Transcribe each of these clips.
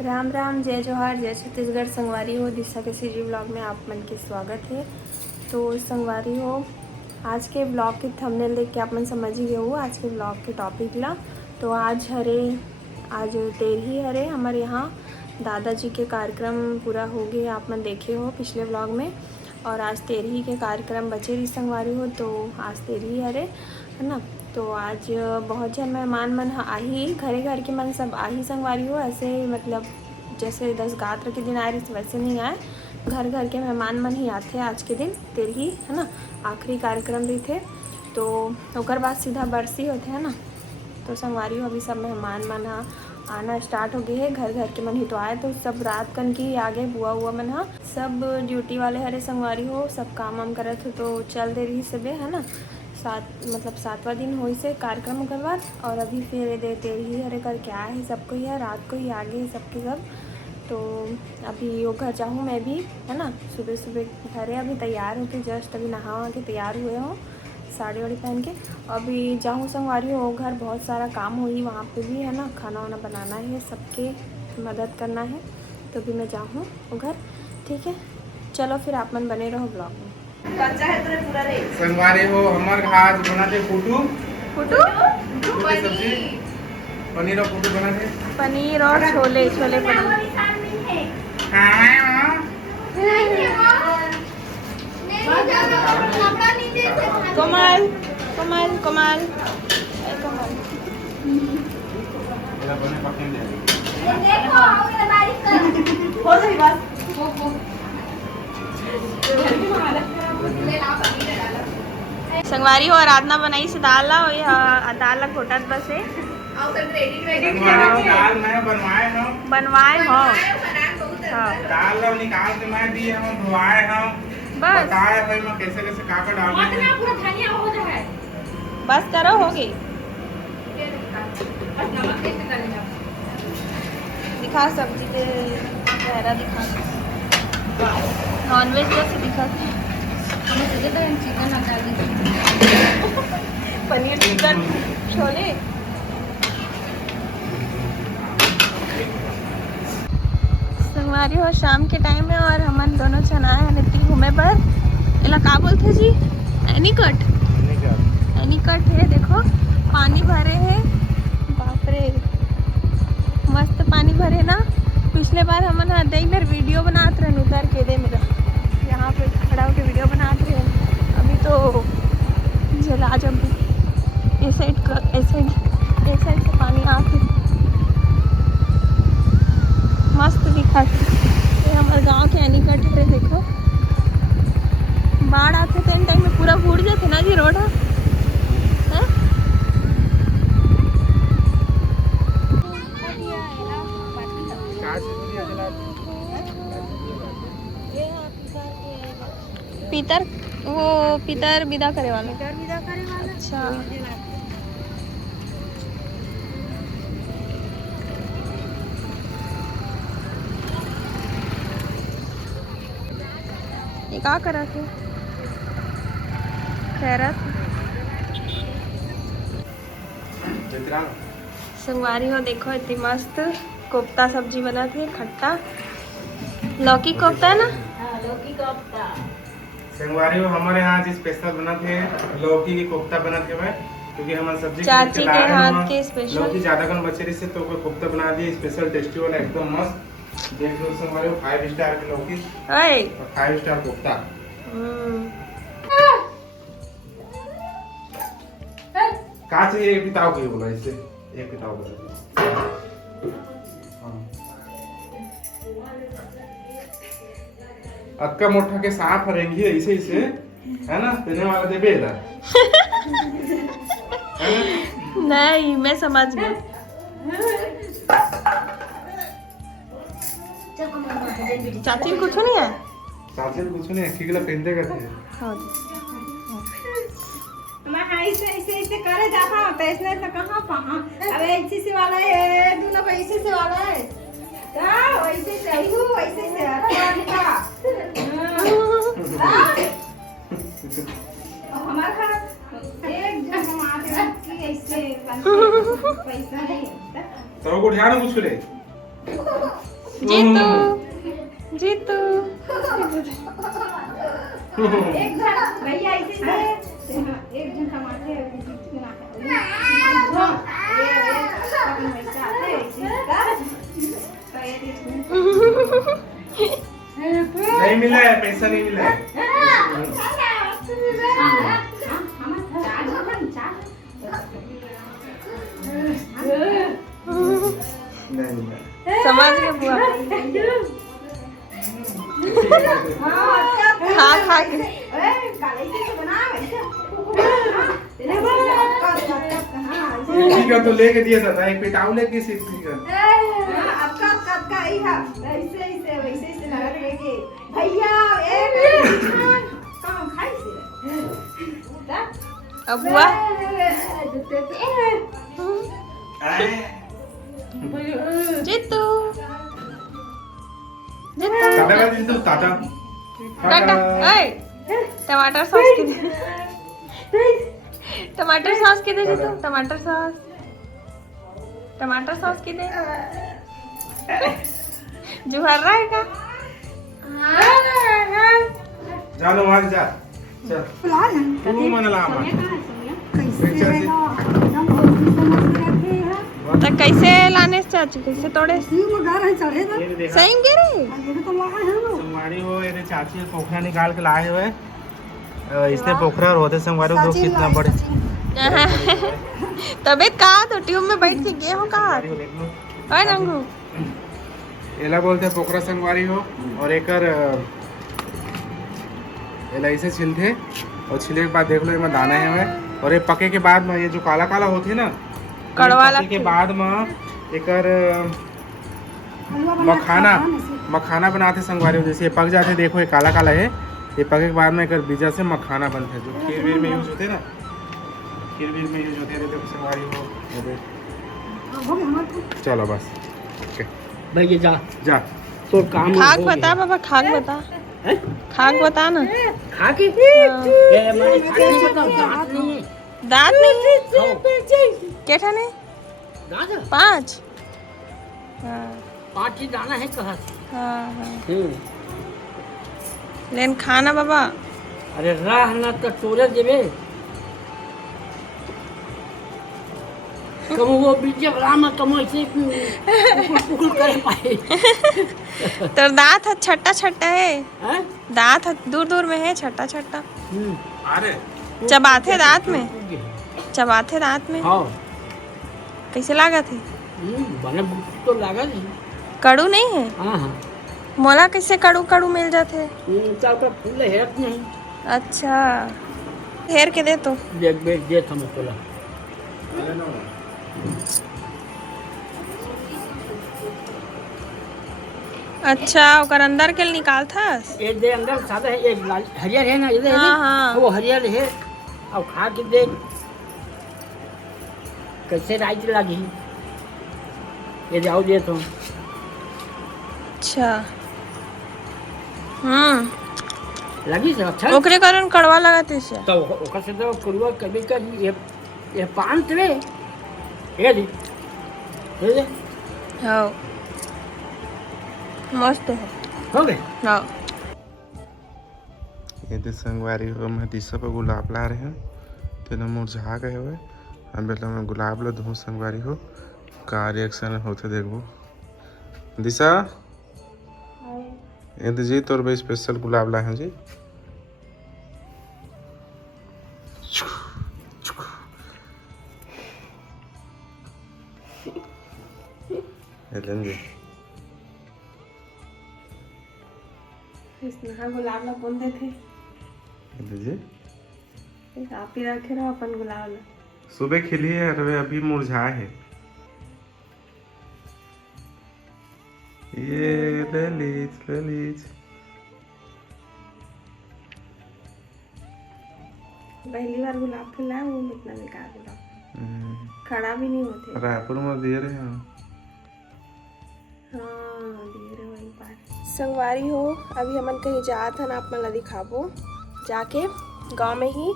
राम राम, जय जोहार, जय छत्तीसगढ़। संगवारी हो दिशा के सीजी ब्लॉग में आप मन के स्वागत है। तो संगवारी हो, आज के ब्लॉग के थंबनेल देख के आप मन समझ ही गए हो आज के ब्लॉग के टॉपिक ला। तो आज तेरही हरे हमारे यहाँ दादाजी के कार्यक्रम पूरा हो गए, आप मन देखे हो पिछले ब्लॉग में। और आज तेरही के कार्यक्रम बचे रही संगवारी हो, तो आज तेरही हरे है ना। तो आज बहुत जन मेहमान मन आही, घरे घर के मन सब आही संगवारी हो। ऐसे मतलब जैसे 10 गात्र के दिन आए रही वैसे नहीं आए, घर घर के मेहमान मन ही आते आज के दिन तेरही है ना। आखिरी कार्यक्रम भी थे, तो ओकर बाद सीधा बरसी होते है ना। तो संगवारी हो अभी सब मेहमान मन आना स्टार्ट हो गए है, घर घर के मन ही तो आए। तो सब रात कन की आगे बुआ हुआ मन सब ड्यूटी वाले हरे संगवारी हो, सब काम वाम करत हो। तो चल दे रही सबे है ना। सातवां दिन हो से कार्यक्रम के बाद, और अभी फिर दे तेरही हरे करके आए हैं सबको ही है, रात को ही आगे सबके सब। तो अभी वो घर जाऊँ मैं भी है ना। सुबह सुबह घरे अभी तैयार होके जस्ट अभी नहा वहा के तैयार हुए हो, साड़ी वाड़ी पहन के। अभी जाऊँ संगवारी हो घर, बहुत सारा काम हुई वहाँ पे भी है ना। खाना वाना बनाना है, सबके मदद करना है। तो अभी मैं जाऊँ घर, ठीक है। चलो फिर आप मन बने रहो ब्लॉग में। संगवारी हो हमार आज बनाते फूटू फुटू की सब्जी, पनीर और फूटू बनाते। पनीर और छोले पनीर। कोमल कोमल कोमल कोमल संगवारी हो आराधना बनाई से दाल ला दाल ला घोटत बस है। दाल मैं बनवाए हो दाल लो निकाल के मैं दिए हम धोआए हम बस बताए भाई मैं कैसे कैसे काका डालना है। बस करो होगी। दिखा सब्जी के चेहरा दिखा, नॉनवेज जैसे दिखा पनीर चिकन छोले। संगवारी हो शाम के टाइम है और हम दोनों चना है नित्ती घूमे पर इला का बोलते जी एनीकट है। देखो पानी भरे है, बाप रे मस्त पानी भरे ना। पिछले बार हम इधर वीडियो बनाते रहे उधर के दे मेरा यहाँ पे खड़ा होकर वीडियो बनाते रहे। अभी तो जला जब इस साइड से पानी आके मस्त दिखा। ये हमारे गांव के एनीकट है, देखो बाढ़ आते तो इन टाइम में पूरा बूढ़ जाते ना जी रोड है। पितर विदा करे वाला। अच्छा ये का करा थे खैरत। संगवारी हो देखो इतनी मस्त कोफ्ता सब्जी बना थी, खट्टा लौकी कोफ्ता है ना। लौकी कोफ्ता संगवारी हो हमारे यहाँ आज स्पेशल बना थे लौकी की कोफ्ता बना थे भाई, क्योंकि हमारे सब्जी चाची के हाथ के स्पेशल लौकी ज्यादा कम बचे रही से तो कोई कोफ्ता बना दिए स्पेशल टेस्टी वाला एकदम मस्त। देख लो संगवारी हो 5 स्टार की लौकी और 5 स्टार कोफ्ता। का चाहिए एक पिताओ के बोला, इससे एक पिताओ बोला। अक्का मोटा के साफ रहेंगी ऐसे ऐसे है ना, देने वाला देबे है ना। नहीं मैं समझ गई। चाची कुछ नहीं है, चाची कुछ नहीं ठीक ला पेंटे करते हैं। हाँ ऐसे करे जाता पैसे तो कहाँ पहाँ अब ऐसे से वाला है दूल्हा पैसे से वाला है क्या वैसे सही हो वैसे से हमारा एक जन हम आते कि ऐसे पैसा नहीं तो को ध्यान कुछ ले जीतू जीतू एक जन भैया ऐसे से एक जन टमाटर नहीं मिला है, पैसा नहीं मिला है। नहीं मिला। समझ गए बुआ। खा खा के ठीक है, तो लेके दिया था एक पिटाऊ लेके सीखी कर। अब बुआ जीतू जीतू टाटा का दिन तो टाटा टाटा ओए टमाटर सॉस के दे टमाटर सॉस के दे जीतू टमाटर सॉस के दे जुहर रहा है का जानो वहां जा चल तू मन ला तो कैसे लाने से चाचू कैसे तोड़े सही गिरे संगवारी हो ये चाची पोखरा निकाल के लाए हुए इसने पोखरा होते संगवारी दो कितना बड़े तबीयत कहा तो ट्यूब में बैठ के गए हो कहा ओए नंगू एला बोलते हैं पोखरा संगवारी हो और एकर एला ऐसे छिलते और छिले के बाद देख लो इसमें दाना है और ये पके के बाद में ये जो काला काला होते ना कड़वा पके के बाद में एकर मखाना बनाते संगवारी हो जैसे ये पक जाते देखो ये काला काला है ये पके के बाद में एकर बीजा से मखाना बनता है जो खीर वीर में यूज होते हैं ना खीर वीर में यूज होते हैं देखो संगवारी हो चलो बस भैया जा जा तो काम खाक बता बाबा खाक बता खाक बता ना खा के हाँ। ये हमारे खाने में तो दांत नहीं है दांत नहीं केठा नहीं दांत 5 हाँ 5 ही दाना है कहाँ से हाँ हाँ लेकिन खाना बाबा अरे राह ना तो तोरे देवे कम वो बीजे राम कम ऐसे पुकुल कर पाए तो दांत है छट्टा छट्टा है हैं दांत है दूर दूर में है छट्टा छट्टा अरे चबाथे दांत में चबाथे दांत में हाँ कैसे लागत है बने तो लगा नहीं कड़ू नहीं है हाँ हाँ मोला कैसे कड़ू कड़ू मिल जाते चार का फूल है नहीं अच्छा हेर के दे तो देख बेच दे हम तोला अच्छा ओकर अंदर के निकाल था ये दे अंदर सादा है एक लाल हरियर है ना ये दे हाँ, हाँ। वो हरियर है अब खा के देख कैसे राइट लगी ये जाओ दे तो अच्छा लगी से अच्छा ओकरे कारण कड़वा लगाते से तो ओकर से तो करुआ कभी कभी ये पान तवे ये दे हाँ मस्त है हो गए हाँ ये तो संगवारी हो मैं दिशा पर गुलाब ला रहे हैं तेना मुरझा गए हुए हम बेटा मैं गुलाब ला दूँ संगवारी हो का रिएक्शन होते देखो दिशा ये तो जी तौर पर स्पेशल गुलाब ला हैं जी लेंगे इसमें गुलाब ला कौन देते जी आप ही रखे रहो अपन गुलाब ला सुबह खिली है अभी मुरझाए है ये ललित पहली बार गुलाब खिलाया वो इतना बेकार गुलाब खड़ा भी नहीं होते रायपुर में दिए रहे हैं संगवारी हो अभी हमन कहीं जात हन आप मन ला दिखाबो जाके गांव में ही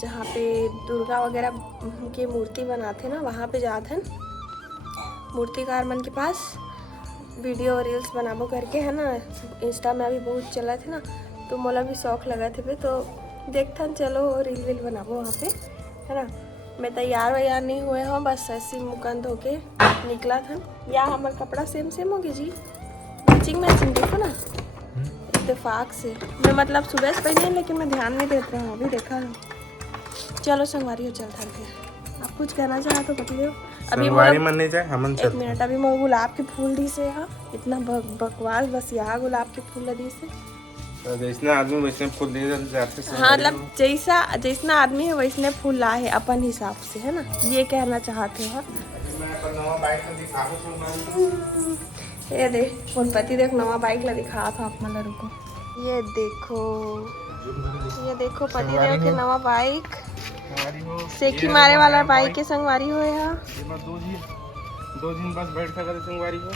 जहाँ पे दुर्गा वगैरह की मूर्ति बनाते ना वहाँ पे जात हन मूर्तिकार मन के पास वीडियो रील्स बनाबो करके है ना, इंस्टा में अभी बहुत चला थे ना, तो मोला भी शौक लगा थे तो देखथन चलो रील वील बनाबो वहाँ पे है ना। मैं तैयार वैयार नहीं हुए हूँ, बस ऐसे मुकन धो के निकला था। या हमारा कपड़ा सेम सेम होगी जी, मैचिंग मैचिंग देखो ना, इत्तेफाक से। मैं मतलब सुबह से पहले लेकिन मैं ध्यान नहीं देता हूँ, अभी देखा है। चलो संगवारी हो चल थर के, आप कुछ कहना चाहे तो बता दो। अभी संगवारी मन नहीं जाए हमन एक चल। मिनट, अभी मैं गुलाब के फूल दी से हाँ इतना बकवास, बस यहाँ गुलाब के फूल दी से। तो जैसे आदमी वैसे फूल दे जाते हाँ मतलब जैसा आदमी है वैसने फूल लाए है अपन हिसाब से है ना, ये कहना चाहते हो। ये देख फुलपति देख नवा बाइक ला दिखा था आप मतलब, रुको ये देखो पति देव के नवा बाइक, सेकी मारे वाला बाइक के संगवारी हो यहाँ। दो दिन बस बैठ सकते संगवारी हो।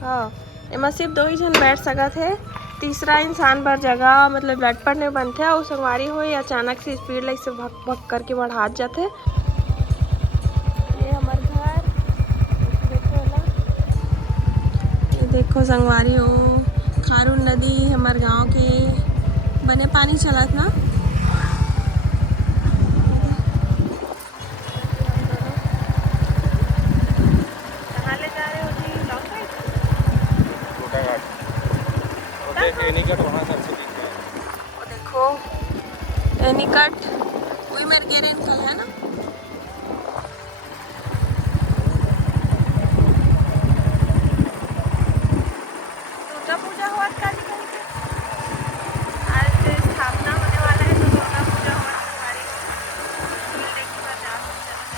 हाँ एमा सिर्फ 2 ही जन बैठ सका थे, तीसरा इंसान पर जगह मतलब लट पर नहीं बनते और संगवारी हो या अचानक से स्पीड लाइक से भक भक करके बढ़ा जाते। ये हमारे घर देखो ना, ये देखो संगवारी हो खारून नदी हमारे गांव के बने पानी चला था। कहाँ ले जा रहे हो जी? Long ride? छोटा घाट वो देख एनीकट वहाँ से अच्छे दिख रहे हैं। वो देखो एनीकट वही मेरे गेरे निकल है ना। दुर्गा पूजा हुआ था आज कहीं पे, आज स्थापना होने वाला है तो दुर्गा पूजा हुआ हमारी देखने का जा सकते।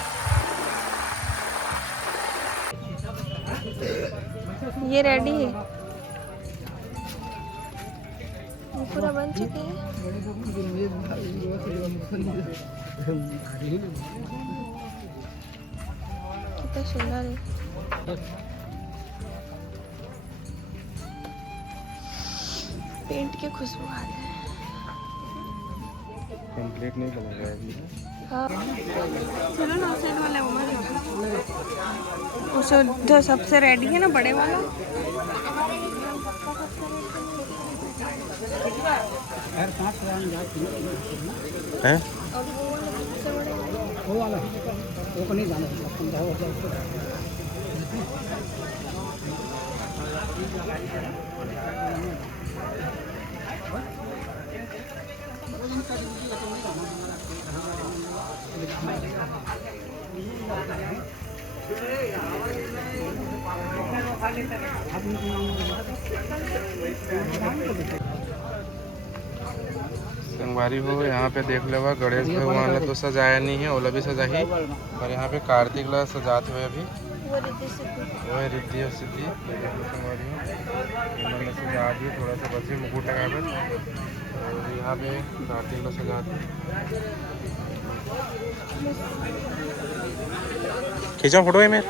ये रेडी है, ये पूरा बन चुके हैं। कितना सुंदर है, पेंट के खुशबू आ रहे हैं। कंप्लीट नहीं बनेगा अभी। हाँ चलो ना साइड वाला उस जो सबसे रेडी है ना बड़े वाला। हैं? वो वाला वो को नहीं जाना। संगवारी हो यहाँ पे देख लेवा गणेश भगवान ला तो सजाया नहीं है, ओला भी सजा ही, और यहाँ पे कार्तिक ला सजाते हुए अभी वो है रिद्धि और सिद्धि। संगवारी हो इन्होंने सजा दी, थोड़ा सा बचे मुकुट लगा कर, और यहाँ पे कार्तिक ला सजाते। खींचा फोटो है मेरे।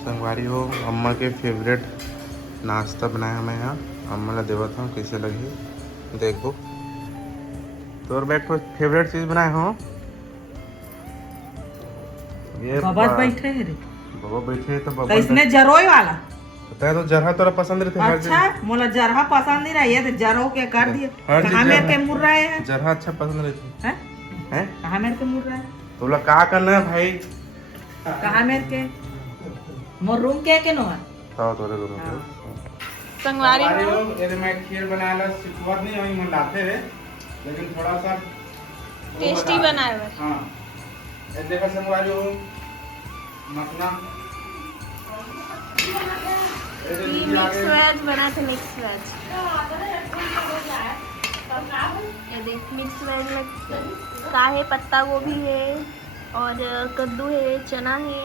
संगवारी हो अम्मा के फेवरेट नाश्ता बनाया मैं यहाँ, अम्मा ला देवा था कैसे लगी देखो। तोर फेवरेट चीज बनाए हो ये बाबा बैठे हैं रे, बाबा बैठे हैं तो बाबा इसने जरोई वाला पता है तो जरहा तोरा पसंद रहते हर अच्छा, मोला जरहा पसंद नहीं रहा, ये तो जरो के कर दिए। हर कहाँ चीज मेरे के मुड़ रहे हैं? जरहा अच्छा पसंद रहती हैं? है। कहाँ मेरे के मुड़ रहे हैं? तोला का करना है भाई? कहाँ मेरे के मोर रूम के नो है? ताओ तोरे रूम पे संगवारी हो ये मैं खीर बनाला सिखवत नहीं हई मन लाते रे, लेकिन थोड़ा सा टेस्टी बनाए हुए। हां ये देखा संगवारी हो मखना मिक्स वेज बना था, मिक्स वेज। ये देख मिक्स वेज में काहे पत्ता गोभी है, और कद्दू है, चना है,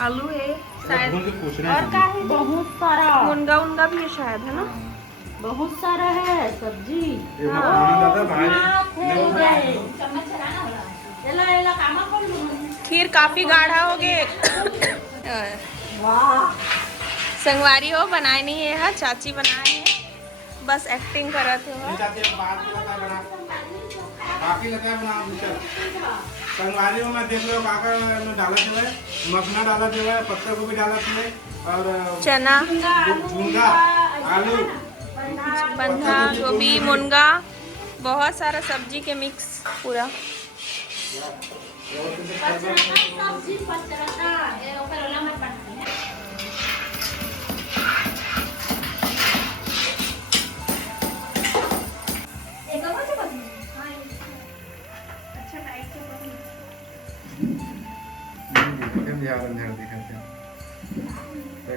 आलू है शायद, भून के पूछना और है क्या है, बहुत सारा मुनगा उनगा भी है शायद, है ना। बहुत सारा है सब्जी। ये मखाना दादा भाई खीर काफी गाढ़ा हो गए। वाह संगवारी हो बनाए नहीं है, चाची बनाए है, बस एक्टिंग करत हो। बाकी लगा बना दूसरा संगवारी में देख लो काका में डाला जो है, मखना डाला जो है, पत्ता गोभी डाला जो है, और चना, झुंगा, आलू, बंधा गोभी, मुनगा, बहुत सारा सब्जी के मिक्स पूरा।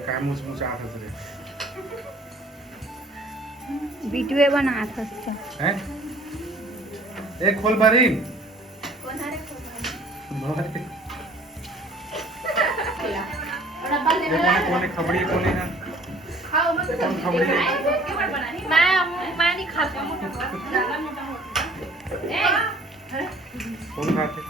काय मुच आता रे वीडियो बना था हैं एक खोल बारी कोने खबड़ी कोने ना कौन खबड़ी मैं नहीं खाता हूँ। कौन खाते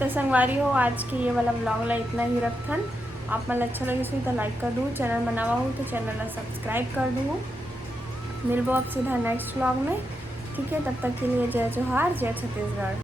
तो संगवारी हो आज के ये वाला ब्लॉग ला इतना ही रखन। आप मन अच्छा लगे तो लाइक कर दूँ, चैनल बनावा हो तो चैनल ला सब्सक्राइब कर दूँ। मिलबो अब सीधा नेक्स्ट ब्लॉग में, ठीक है। तब तक के लिए जय जोहार, जय छत्तीसगढ़।